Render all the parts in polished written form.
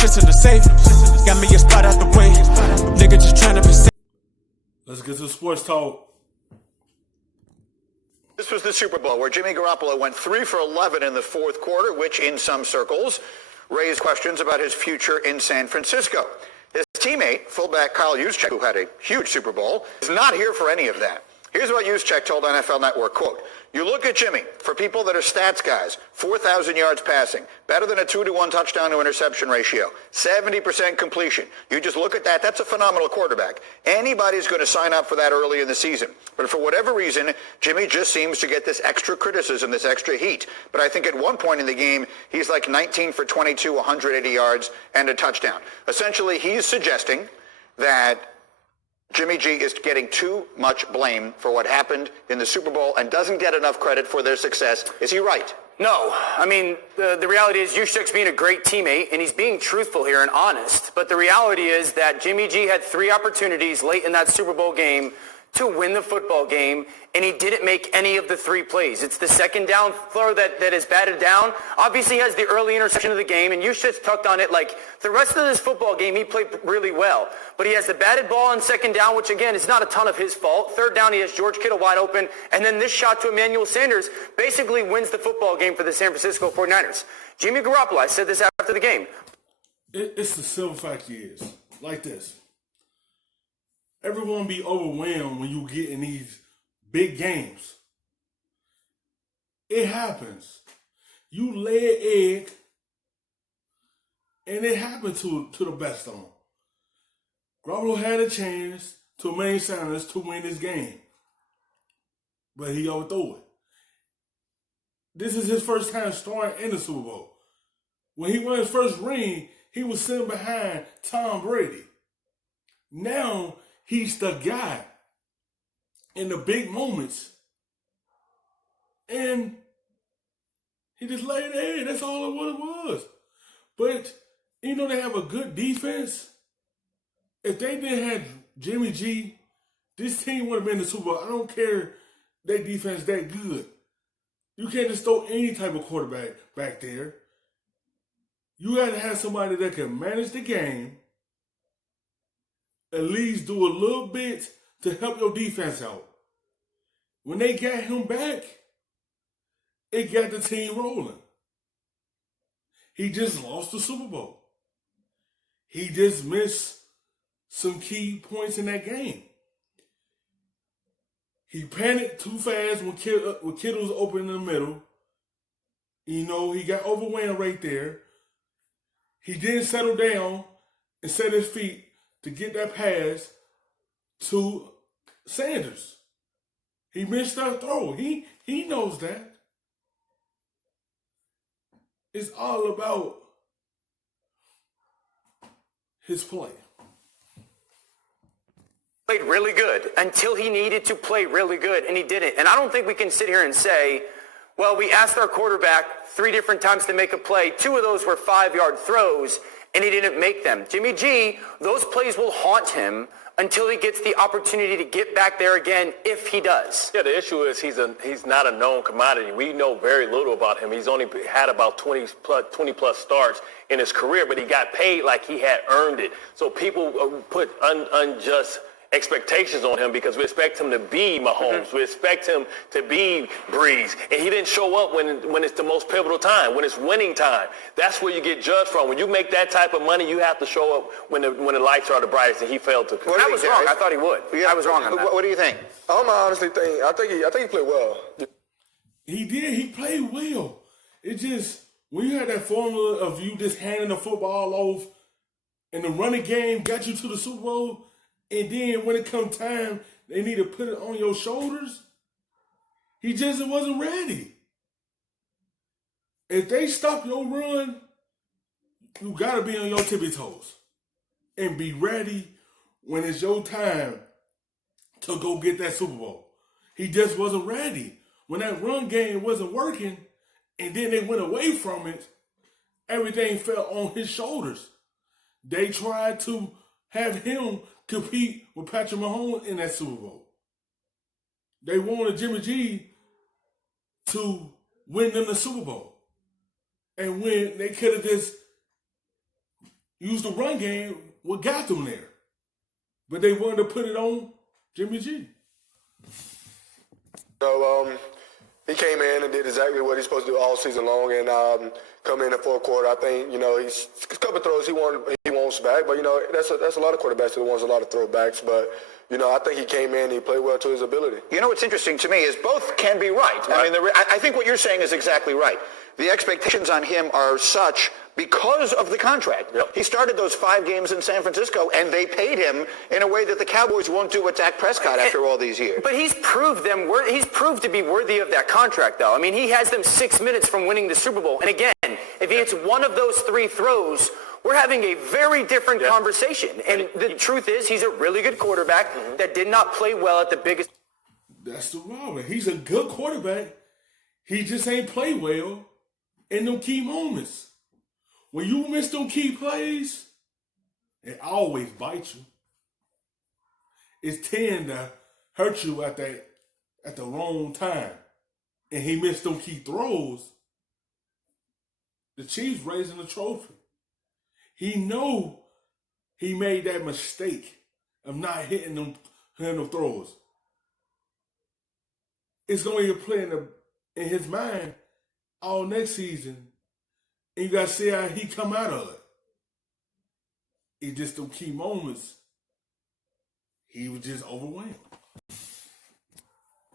shit's in the safe. Got me a spot out the way. Nigga just tryna be safe. Let's get to sports talk. This was the Super Bowl where Jimmy Garoppolo went 3 for 11 in the fourth quarter, which in some circles raised questions about his future in San Francisco. His teammate, fullback Kyle Juszczyk, who had a huge Super Bowl, is not here for any of that. Here's what Juszczyk told NFL Network, quote, "You look at Jimmy, for people that are stats guys, 4,000 yards passing, better than a 2-to-1 touchdown to interception ratio, 70% completion. You just look at that, that's a phenomenal quarterback. Anybody's going to sign up for that early in the season. But for whatever reason, Jimmy just seems to get this extra criticism, this extra heat. But I think at one point in the game, he's like 19 for 22, 180 yards, and a touchdown." Essentially, he's suggesting that Jimmy G is getting too much blame for what happened in the Super Bowl and doesn't get enough credit for their success. Is he right? No. I mean, the reality is Juszczyk's being a great teammate, and he's being truthful here and honest. But the reality is that Jimmy G had 3 opportunities late in that Super Bowl game to win the football game, and he didn't make any of the 3 plays. It's the second down throw that is batted down. Obviously, he has the early interception of the game, and Juszczyk tucked on it. Like, the rest of this football game, he played really well. But he has the batted ball on second down, which, again, is not a ton of his fault. Third down, he has George Kittle wide open. And then this shot to Emmanuel Sanders basically wins the football game for the San Francisco 49ers. Jimmy Garoppolo, I said this after the game. It's the simple fact is, like this. Everyone be overwhelmed when you get in these big games. It happens. You lay an egg, and it happened to the best of them. Garoppolo had a chance to Emmanuel Sanders to win this game, but he overthrew it. This is his first time starting in the Super Bowl. When he won his first ring, he was sitting behind Tom Brady. Now, he's the guy in the big moments. And he just laid there. That's all what it was. But, you know, they have a good defense. If they didn't have Jimmy G, this team would have been in the Super Bowl. I don't care their defense that good. You can't just throw any type of quarterback back there. You got to have somebody that can manage the game, at least do a little bit to help your defense out. When they got him back, it got the team rolling. He just lost the Super Bowl. He just missed some key points in that game. He panicked too fast when Kittle was open in the middle. You know, he got overwhelmed right there. He didn't settle down and set his feet to get that pass to Sanders. He missed that throw. He knows that. It's all about his play. Played really good until he needed to play really good, and he didn't. And I don't think we can sit here and say, well, we asked our quarterback 3 different times to make a play. 2 of those were 5-yard throws, and he didn't make them. Jimmy G, those plays will haunt him until he gets the opportunity to get back there again, if he does. Yeah, the issue is he's not a known commodity. We know very little about him. He's only had about 20 plus starts in his career, but he got paid like he had earned it. So people put unjust expectations on him because we expect him to be Mahomes. Mm-hmm. We expect him to be Breeze. And he didn't show up when it's the most pivotal time, when it's winning time. That's where you get judged from. When you make that type of money, you have to show up when the lights are the brightest, and he failed to. Well, I was wrong. I thought he would. Yeah, I was wrong on that. What do you think? Honestly think I think he played well. He did. He played well. It just, when you had that formula of you just handing the football off and the running game got you to the Super Bowl, and then when it come time, they need to put it on your shoulders, he just wasn't ready. If they stop your run, you got to be on your tippy toes and be ready when it's your time to go get that Super Bowl. He just wasn't ready. When that run game wasn't working and then they went away from it, everything fell on his shoulders. They tried to have him compete with Patrick Mahomes in that Super Bowl. They wanted Jimmy G to win them the Super Bowl. And when they could have just use the run game, what got them there. But they wanted to put it on Jimmy G. So he came in and did exactly what he's supposed to do all season long, and come in the fourth quarter. I think he's a couple of throws he wants back, but that's a lot of quarterbacks that wants a lot of throwbacks. But I think he came in and he played well to his ability. What's interesting to me is both can be right. I mean, I think what you're saying is exactly right. The expectations on him are such because of the contract. Yep. He started those 5 games in San Francisco, and they paid him in a way that the Cowboys won't do with Dak Prescott after all these years. But he's proved to be worthy of that contract, though. I mean, he has them 6 minutes from winning the Super Bowl. And again, if he hits one of those 3 throws, we're having a very different conversation. And the truth is, he's a really good quarterback that did not play well at the biggest. That's the problem. He's a good quarterback. He just ain't play well in them key moments. When you miss them key plays, it always bites you. It tend to hurt you at the wrong time. And he missed them key throws. The Chiefs raising the trophy. He know he made that mistake of not hitting them throws. It's going to play in his mind all next season. And you got to see how he come out of it. It's just them key moments. He was just overwhelmed.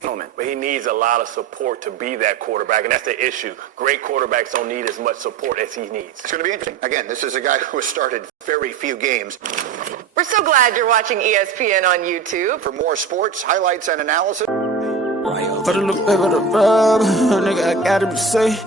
But he needs a lot of support to be that quarterback, and that's the issue. Great quarterbacks don't need as much support as he needs. It's going to be interesting. Again, this is a guy who has started very few games. We're so glad you're watching ESPN on YouTube. For more sports, highlights, and analysis. But a little bit of the rub, nigga, I gotta be safe.